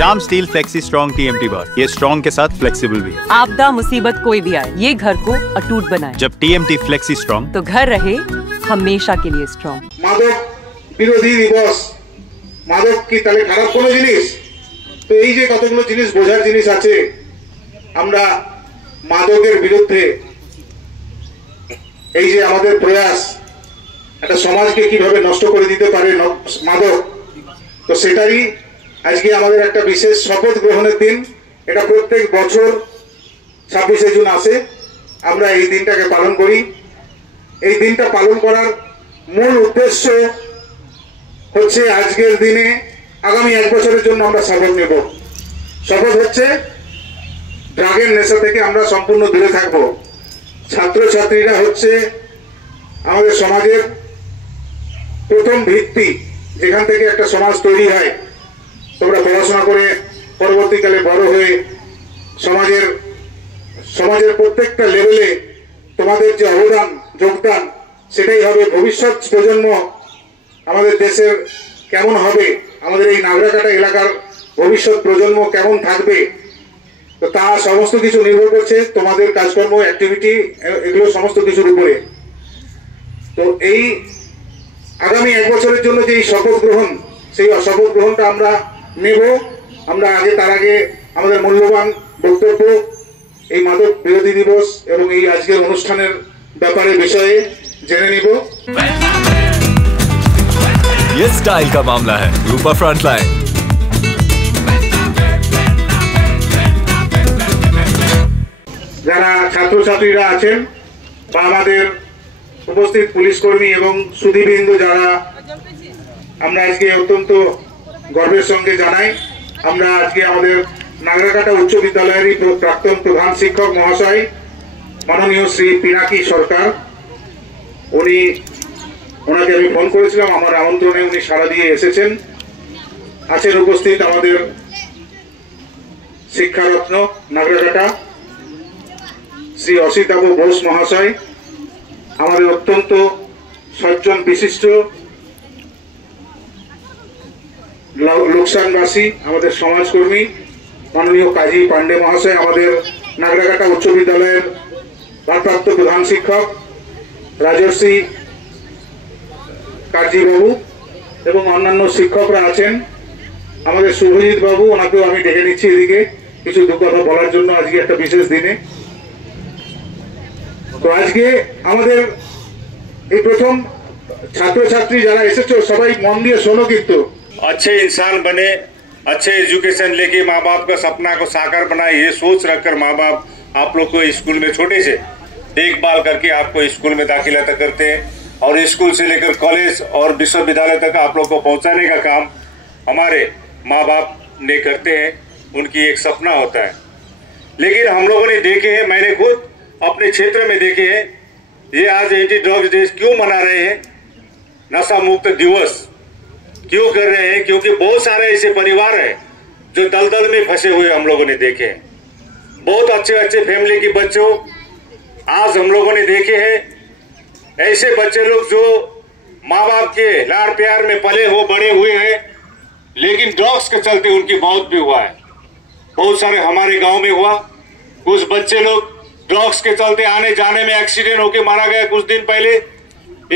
Shyam steel flexi strong TMT बार, ये strong के साथ फ्लेक्सिबल भी है। आपदा मुसीबत कोई भी आए, ये घर को अटूट बनाए। जब TMT फ्लेक्सी स्ट्रॉन्ग, तो घर रहे हमेशा के लिए स्ट्रॉन्ग। मादक বিরোধী দিবস, মাদক কি তাহলে খারাপ কোনো জিনিস? তো এই যে কতগুলো জিনিস বোঝার জিনিস আছে, আমরা মাদকের বিরুদ্ধে এই যে আমাদের প্রয়াস, একটা সমাজকে কিভাবে নষ্ট করে দিতে পারে মাদক, তো সেটারই আজকে আমাদের একটা বিশেষ শপথ গ্রহণের দিন। এটা প্রত্যেক বছর 26শে জুন আসে, আমরা এই দিনটাকে পালন করি। এই দিনটা পালন করার মূল উদ্দেশ্য হচ্ছে আজকের দিনে আগামী 1 বছরের জন্য আমরা শপথ নেব। শপথ হচ্ছে ড্রাগের নেশা থেকে আমরা সম্পূর্ণ দূরে থাকব। ছাত্রছাত্রীরা হচ্ছে আমাদের সমাজের প্রথম ভিত্তি, যেখান থেকে একটা সমাজ তৈরি হয়। তোমরা পড়াশোনা করে পরবর্তীকালে বড় হয়ে সমাজের প্রত্যেকটা লেভেলে তোমাদের যে অবদান যোগদান, সেটাই হবে ভবিষ্যৎ প্রজন্ম আমাদের দেশের কেমন হবে, আমাদের এই নাগরাকাটা এলাকার ভবিষ্যৎ প্রজন্ম কেমন থাকবে। তো তা সমস্ত কিছু নির্ভর করছে তোমাদের কাজকর্ম, অ্যাক্টিভিটি, এগুলো সমস্ত কিছুর উপরে। তো এই আগামী 1 বছরের জন্য যে শপথ গ্রহণ, সেই শপথ গ্রহণটা আমরা নেব। আমরা তার আগে আমাদের মূল্যবান বক্তব্য এই মাদক বিরোধী দিবস এবং এই আজকের অনুষ্ঠানের ব্যাপারে বিষয়ে জেনে নিব। ये स्टाइल का मामला है, रूपा फ्रंटलाइन। যারা ছাত্রছাত্রীরা আছেন বা আমাদের উপস্থিত পুলিশ কর্মী এবং সুধীবৃন্দ, যারা আমরা আজকে অত্যন্ত গর্বের সঙ্গে জানাই, আমরা আজকে আমাদের নাগরাকাটা উচ্চ বিদ্যালয়েরই প্রাক্তন প্রধান শিক্ষক মহাশয় মাননীয় শ্রী পিনাকি সরকার, ওনাকে আমি ফোন করেছিলাম, আমার আমন্ত্রণে উনি সাড়া দিয়ে এসেছেন। আছেন উপস্থিত আমাদের শিক্ষারত্ন নাগরাকাটা শ্রী অসিতাভ ঘোষ মহাশয়, আমাদের অত্যন্ত সজ্জন বিশিষ্ট লোকসানবাসী আমাদের সমাজকর্মী মাননীয় কাজী পান্ডে মহাশয়, আমাদের নাগরাকাটা উচ্চ বিদ্যালয়ের ভারপ্রাপ্ত প্রধান শিক্ষক রাজর্ষি কাজী বাবু এবং অন্যান্য শিক্ষকরা আছেন। আমাদের শুভজিৎ বাবু, ওনাকেও আমি ডেকে নিচ্ছি এদিকে কিছু দু কথা বলার জন্য আজকে একটা বিশেষ দিনে। তো আজকে আমাদের এই প্রথম ছাত্রছাত্রী যারা এসেছো, সবাই মন দিয়ে শোনো কিন্তু। अच्छे इंसान बने, अच्छे एजुकेशन लेके माँ बाप का सपना को साकार बनाए, ये सोच रखकर माँ बाप आप लोग को स्कूल में छोटे से देखभाल करके आपको स्कूल में दाखिला तक करते हैं और स्कूल से लेकर कॉलेज और विश्वविद्यालय तक आप लोग को पहुंचाने का काम हमारे माँ बाप ने करते हैं। उनकी एक सपना होता है। लेकिन हम लोगों ने देखे हैं, मैंने खुद अपने क्षेत्र में देखे हैं, ये आज एंटी ड्रग्स डे क्यों मना रहे हैं, नशा मुक्त दिवस क्यों कर रहे हैं? क्योंकि बहुत सारे ऐसे परिवार हैं जो दलदल में फंसे हुए हम लोगों ने देखे हैं। बहुत अच्छे अच्छे फैमिली के बच्चों आज हम लोगों ने देखे हैं, ऐसे बच्चे लोग जो माँ बाप के लाड़ प्यार में पले हो बड़े हुए हैं, लेकिन ड्रग्स के चलते उनकी मौत भी हुआ है। बहुत सारे हमारे गांव में हुआ, कुछ बच्चे लोग ड्रग्स के चलते आने जाने में एक्सीडेंट होकर मारा गया। कुछ दिन पहले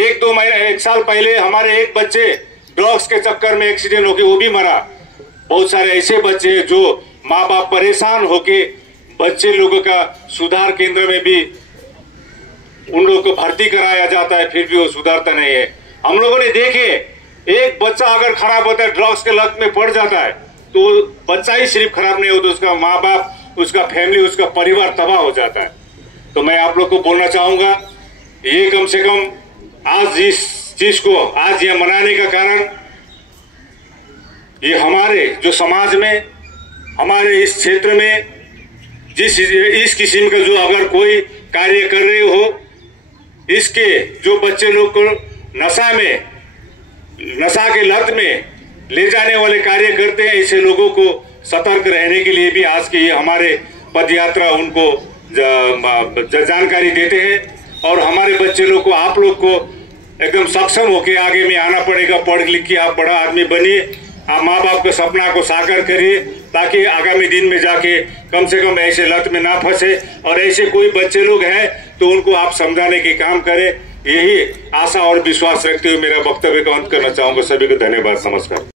1 साल पहले हमारे एक बच्चे ड्रग्स के चक्कर में एक्सीडेंट होके वो भी मरा। बहुत सारे ऐसे बच्चे जो माँ बाप परेशान होके बच्चे लोगों का सुधार केंद्र में भी उन लोगों को भर्ती कराया जाता है, फिर भी वो सुधारता नहीं है। हम लोगों ने देखे एक बच्चा अगर खराब होता है, ड्रग्स के लत में पड़ जाता है, तो बच्चा ही सिर्फ खराब नहीं होता, उसका माँ बाप, उसका फैमिली, उसका परिवार तबाह हो जाता है। तो मैं आप लोग को बोलना चाहूंगा, ये कम से कम आज इस चीज को आज यह मनाने का कारण, ये हमारे जो समाज में, हमारे इस क्षेत्र में इस किस्म का जो अगर कोई कार्य कर रहे हो, इसके जो बच्चे लोग को नशा के लत में ले जाने वाले कार्य करते हैं, ऐसे लोगों को सतर्क रहने के लिए भी आज की ये हमारे पद यात्रा उनको जानकारी देते हैं। और हमारे बच्चे लोग को, आप लोग को एकदम सक्षम होके आगे में आना पड़ेगा। पढ़ लिख के आप बड़ा आदमी बनिए, आप माँ बाप के सपना को साकार करिए ताकि आगामी दिन में जाके कम से कम ऐसे लत में ना फंसे, और ऐसे कोई बच्चे लोग हैं तो उनको आप समझाने के काम करें। यही आशा और विश्वास रखते हुए मेरा वक्तव्य का अंत करना चाहूंगा। सभी को धन्यवाद, नमस्कार।